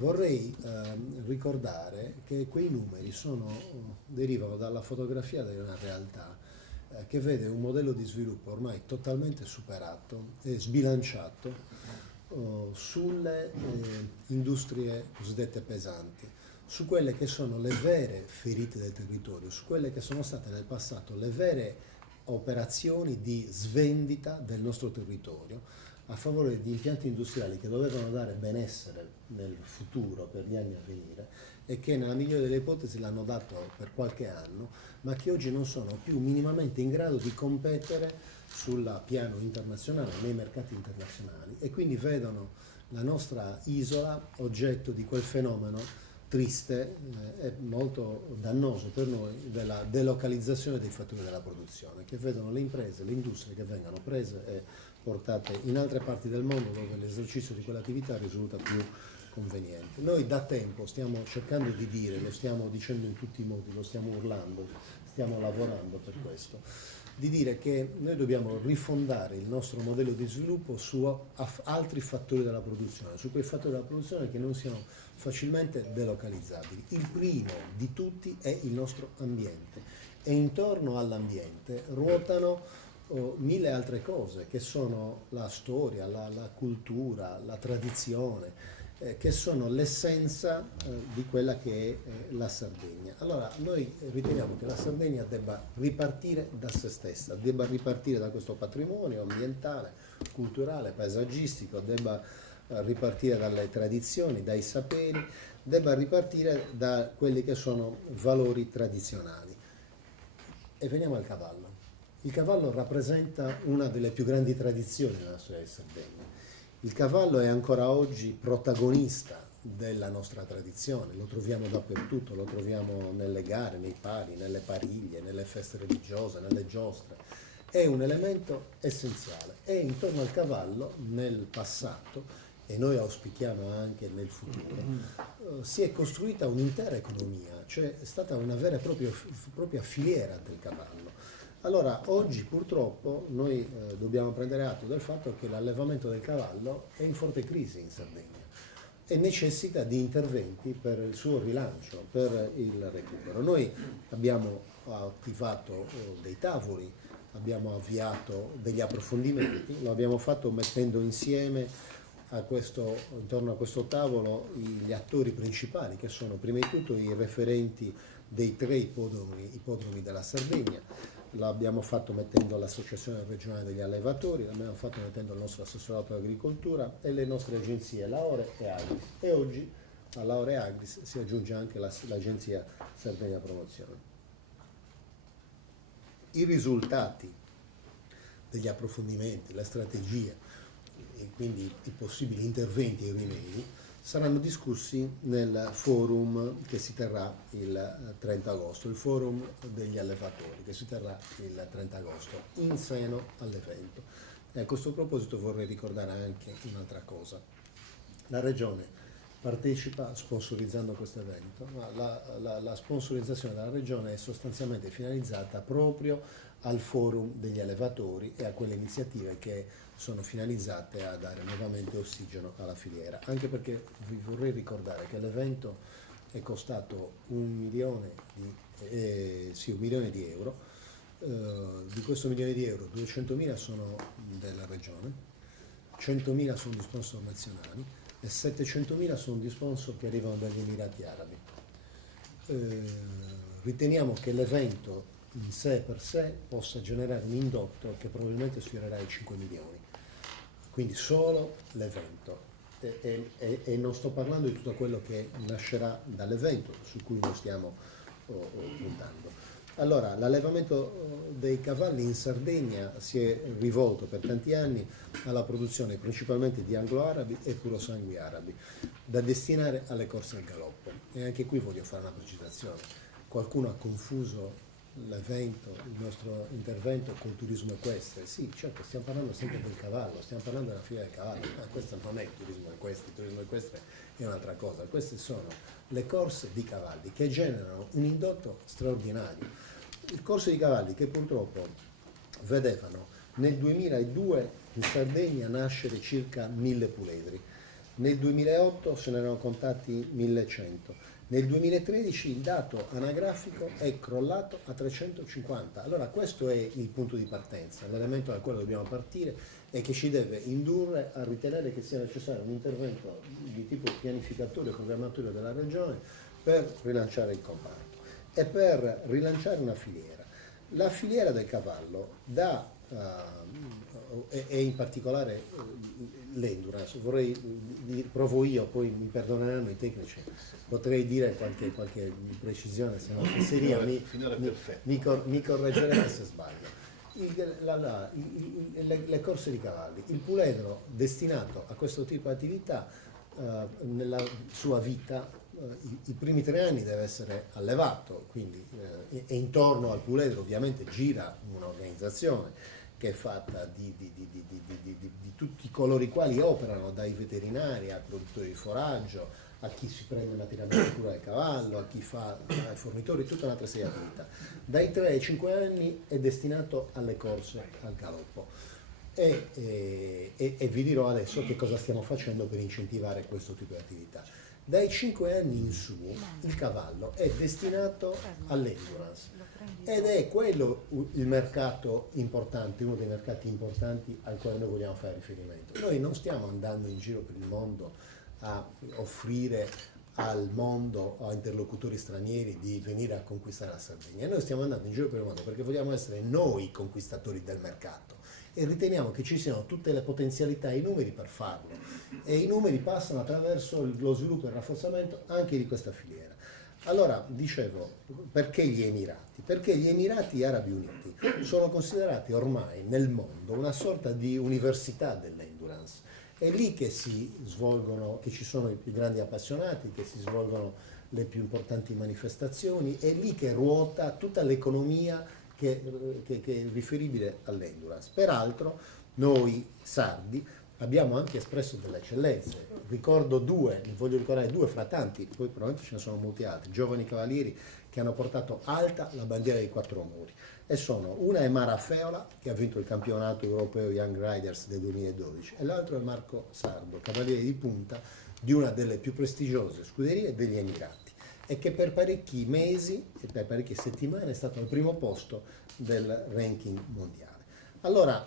Vorrei ricordare che quei numeri derivano dalla fotografia di una realtà che vede un modello di sviluppo ormai totalmente superato e sbilanciato sulle industrie cosiddette pesanti, su quelle che sono le vere ferite del territorio, su quelle che sono state nel passato le vere operazioni di svendita del nostro territorio a favore di impianti industriali che dovevano dare benessere nel futuro per gli anni a venire e che nella migliore delle ipotesi l'hanno dato per qualche anno, ma che oggi non sono più minimamente in grado di competere sul piano internazionale, nei mercati internazionali, e quindi vedono la nostra isola oggetto di quel fenomeno triste e molto dannoso per noi della delocalizzazione dei fattori della produzione, che vedono le imprese, le industrie che vengono prese e portate in altre parti del mondo dove l'esercizio di quell'attività risulta più conveniente. Noi da tempo stiamo cercando di dire, lo stiamo dicendo in tutti i modi, lo stiamo urlando, stiamo lavorando per questo, di dire che noi dobbiamo rifondare il nostro modello di sviluppo su altri fattori della produzione, su quei fattori della produzione che non siano facilmente delocalizzabili. Il primo di tutti è il nostro ambiente e intorno all'ambiente ruotano mille altre cose che sono la storia, la cultura, la tradizione, che sono l'essenza di quella che è la Sardegna. Allora noi riteniamo che la Sardegna debba ripartire da se stessa, debba ripartire da questo patrimonio ambientale, culturale, paesaggistico, debba ripartire dalle tradizioni, dai saperi, debba ripartire da quelli che sono valori tradizionali. E veniamo al cavallo. Il cavallo rappresenta una delle più grandi tradizioni della storia di Sardegna. Il cavallo è ancora oggi protagonista della nostra tradizione, lo troviamo dappertutto, lo troviamo nelle gare, nei pari, nelle pariglie, nelle feste religiose, nelle giostre. È un elemento essenziale e intorno al cavallo nel passato, e noi auspichiamo anche nel futuro, si è costruita un'intera economia, cioè è stata una vera e propria filiera del cavallo. Allora, oggi purtroppo noi dobbiamo prendere atto del fatto che l'allevamento del cavallo è in forte crisi in Sardegna e necessita di interventi per il suo rilancio, per il recupero. Noi abbiamo attivato dei tavoli, abbiamo avviato degli approfondimenti, lo abbiamo fatto mettendo insieme intorno a questo tavolo gli attori principali, che sono prima di tutto i referenti dei 3 ippodromi della Sardegna. L'abbiamo fatto mettendo l'Associazione regionale degli allevatori, l'abbiamo fatto mettendo il nostro assessorato all'agricoltura e le nostre agenzie Laore e Agris. E oggi a Laore e Agris si aggiunge anche l'agenzia Sardegna Promozione. I risultati degli approfondimenti, la strategia e quindi i possibili interventi e rimedi saranno discussi nel forum che si terrà il 30 agosto, il forum degli allevatori che si terrà il 30 agosto in seno all'evento. E a questo proposito vorrei ricordare anche un'altra cosa. La Regione partecipa sponsorizzando questo evento, ma la sponsorizzazione della Regione è sostanzialmente finalizzata proprio al forum degli allevatori e a quelle iniziative che sono finalizzate a dare nuovamente ossigeno alla filiera, anche perché vi vorrei ricordare che l'evento è costato 1 milione di euro, di questo 1 milione di euro 200.000 sono della Regione, 100.000 sono di sponsor nazionali e 700.000 sono di sponsor che arrivano dagli Emirati Arabi. Riteniamo che l'evento in sé per sé possa generare un indotto che probabilmente sfiorerà i 5 milioni. Quindi solo l'evento, e non sto parlando di tutto quello che nascerà dall'evento su cui noi stiamo puntando. Allora, l'allevamento dei cavalli in Sardegna si è rivolto per tanti anni alla produzione principalmente di anglo-arabi e purosangue arabi, da destinare alle corse al galoppo. E anche qui voglio fare una precisazione. Qualcuno ha confuso l'evento, il nostro intervento col turismo equestre. Sì, certo, stiamo parlando sempre del cavallo, stiamo parlando della filiera del cavallo, ma questo non è il turismo equestre è un'altra cosa. Queste sono le corse di cavalli che generano un indotto straordinario. Il corso di cavalli che purtroppo vedevano nel 2002 in Sardegna nascere circa 1000 puledri, nel 2008 se ne erano contati 1100, nel 2013 il dato anagrafico è crollato a 350. Allora questo è il punto di partenza, l'elemento dal quale dobbiamo partire e che ci deve indurre a ritenere che sia necessario un intervento di tipo pianificatorio e programmatorio della regione per rilanciare il comparto e per rilanciare una filiera. La filiera del cavallo e in particolare l'endurance, provo io, poi mi perdoneranno i tecnici, potrei dire qualche precisione, se no mi correggerete se sbaglio. Le corse di cavalli, il puledro destinato a questo tipo di attività nella sua vita i primi 3 anni deve essere allevato, quindi e intorno al puledro ovviamente gira un'organizzazione che è fatta di tutti coloro i quali operano, dai veterinari ai produttori di foraggio, a chi si prende materialmente cura del cavallo, a chi fa ai fornitori, tutta un'altra serie di attività. Dai 3 ai 5 anni è destinato alle corse al galoppo. E vi dirò adesso che cosa stiamo facendo per incentivare questo tipo di attività. Dai 5 anni in su il cavallo è destinato all'endurance ed è quello il mercato importante, uno dei mercati importanti al quale noi vogliamo fare riferimento. Noi non stiamo andando in giro per il mondo a offrire al mondo, a interlocutori stranieri di venire a conquistare la Sardegna. Noi stiamo andando in giro per il mondo perché vogliamo essere noi i conquistatori del mercato e riteniamo che ci siano tutte le potenzialità e i numeri per farlo, e i numeri passano attraverso lo sviluppo e il rafforzamento anche di questa filiera. Allora, dicevo, perché gli Emirati? Perché gli Emirati Arabi Uniti sono considerati ormai nel mondo una sorta di università dell'endurance. È lì che si svolgono, che ci sono i più grandi appassionati, che si svolgono le più importanti manifestazioni, è lì che ruota tutta l'economia che è riferibile all'endurance. Peraltro noi sardi abbiamo anche espresso delle eccellenze. Voglio ricordare due fra tanti, poi probabilmente ce ne sono molti altri, giovani cavalieri che hanno portato alta la bandiera dei 4 muri. E una è Mara Feola, che ha vinto il campionato europeo Young Riders del 2012, e l'altro è Marco Sardo, cavaliere di punta di una delle più prestigiose scuderie degli Emirati, e che per parecchi mesi e per parecchie settimane è stato al primo posto del ranking mondiale. Allora,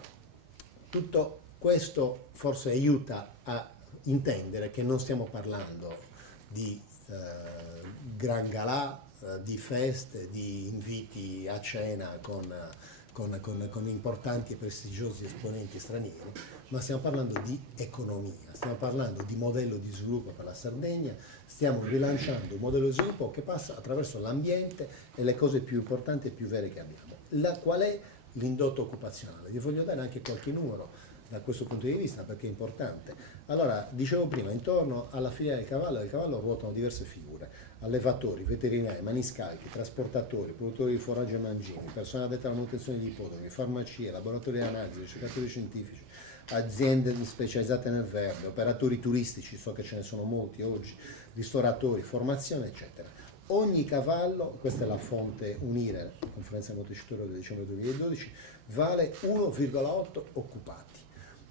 tutto questo forse aiuta a intendere che non stiamo parlando di gran galà, di feste, di inviti a cena con importanti e prestigiosi esponenti stranieri, ma stiamo parlando di economia, stiamo parlando di modello di sviluppo per la Sardegna, stiamo rilanciando un modello di sviluppo che passa attraverso l'ambiente e le cose più importanti e più vere che abbiamo. Qual è l'indotto occupazionale? Vi voglio dare anche qualche numero da questo punto di vista perché è importante. Allora, dicevo prima, intorno alla filiera del cavallo ruotano diverse figure: allevatori, veterinari, maniscalchi, trasportatori, produttori di foraggio e mangimi, personale addetto alla manutenzione di ippodromi, farmacie, laboratori di analisi, ricercatori scientifici, aziende specializzate nel verde, operatori turistici, so che ce ne sono molti oggi, ristoratori, formazione, eccetera. Ogni cavallo, questa è la fonte UNIRE, conferenza montecitorio del dicembre 2012, vale 1,8 occupati.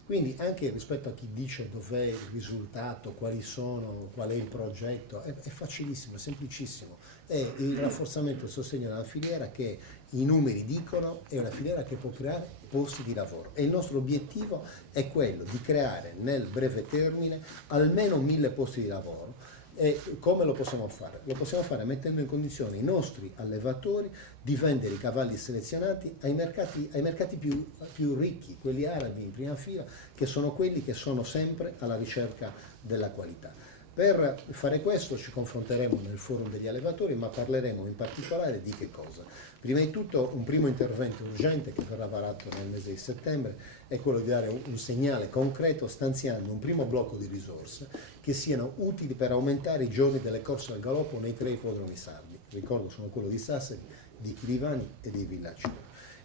Quindi anche rispetto a chi dice dov'è il risultato, qual è il progetto, è facilissimo, è semplicissimo. È il rafforzamento e il sostegno della filiera che i numeri dicono è una filiera che può creare posti di lavoro. E il nostro obiettivo è quello di creare nel breve termine almeno 1000 posti di lavoro. E come lo possiamo fare? Lo possiamo fare mettendo in condizione i nostri allevatori di vendere i cavalli selezionati ai mercati più ricchi, quelli arabi in prima fila, che sono quelli che sono sempre alla ricerca della qualità. Per fare questo ci confronteremo nel forum degli allevatori, ma parleremo in particolare di che cosa? Prima di tutto un primo intervento urgente che verrà varato nel mese di settembre è quello di dare un segnale concreto stanziando un primo blocco di risorse che siano utili per aumentare i giorni delle corse al galoppo nei 3 ippodromi sardi. Ricordo, sono quello di Sassari, di Chirivani e di Villacino,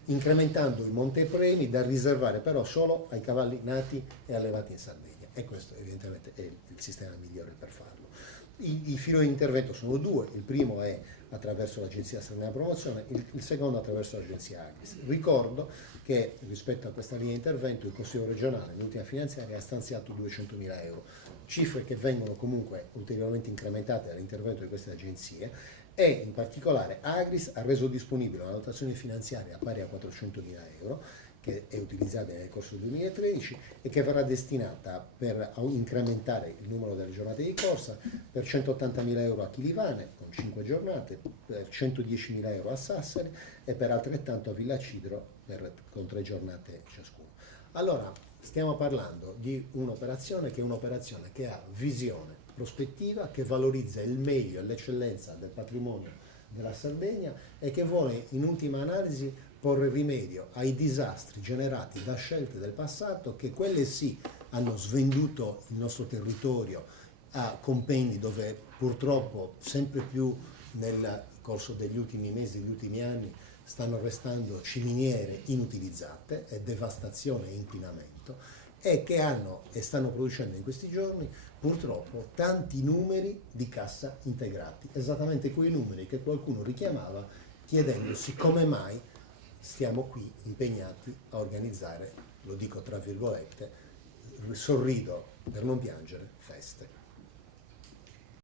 incrementando i montepremi da riservare però solo ai cavalli nati e allevati in Sardegna, e questo evidentemente è il sistema migliore per farlo. I filoni di intervento sono 2, il primo è attraverso l'Agenzia Straniera Promozione, il secondo attraverso l'Agenzia Agris. Ricordo che rispetto a questa linea di intervento il Consiglio regionale nell'ultima finanziaria ha stanziato 200.000 euro, cifre che vengono comunque ulteriormente incrementate dall'intervento di queste agenzie, e in particolare Agris ha reso disponibile una dotazione finanziaria pari a 400.000 euro che è utilizzabile nel corso del 2013 e che verrà destinata per incrementare il numero delle giornate di corsa, per 180.000 euro a Chilivane con 5 giornate, per 110.000 euro a Sassari e per altrettanto a Villa Cidro con 3 giornate ciascuno. Allora, stiamo parlando di un'operazione che ha visione, prospettiva, che valorizza il meglio e l'eccellenza del patrimonio della Sardegna e che vuole in ultima analisi porre rimedio ai disastri generati da scelte del passato che quelle sì hanno svenduto il nostro territorio a compendi dove purtroppo sempre più nel corso degli ultimi mesi, degli ultimi anni stanno restando ciminiere inutilizzate e devastazione e inquinamento, e che hanno e stanno producendo in questi giorni purtroppo tanti numeri di cassa integrati, esattamente quei numeri che qualcuno richiamava chiedendosi come mai stiamo qui impegnati a organizzare, lo dico tra virgolette, sorrido per non piangere, feste.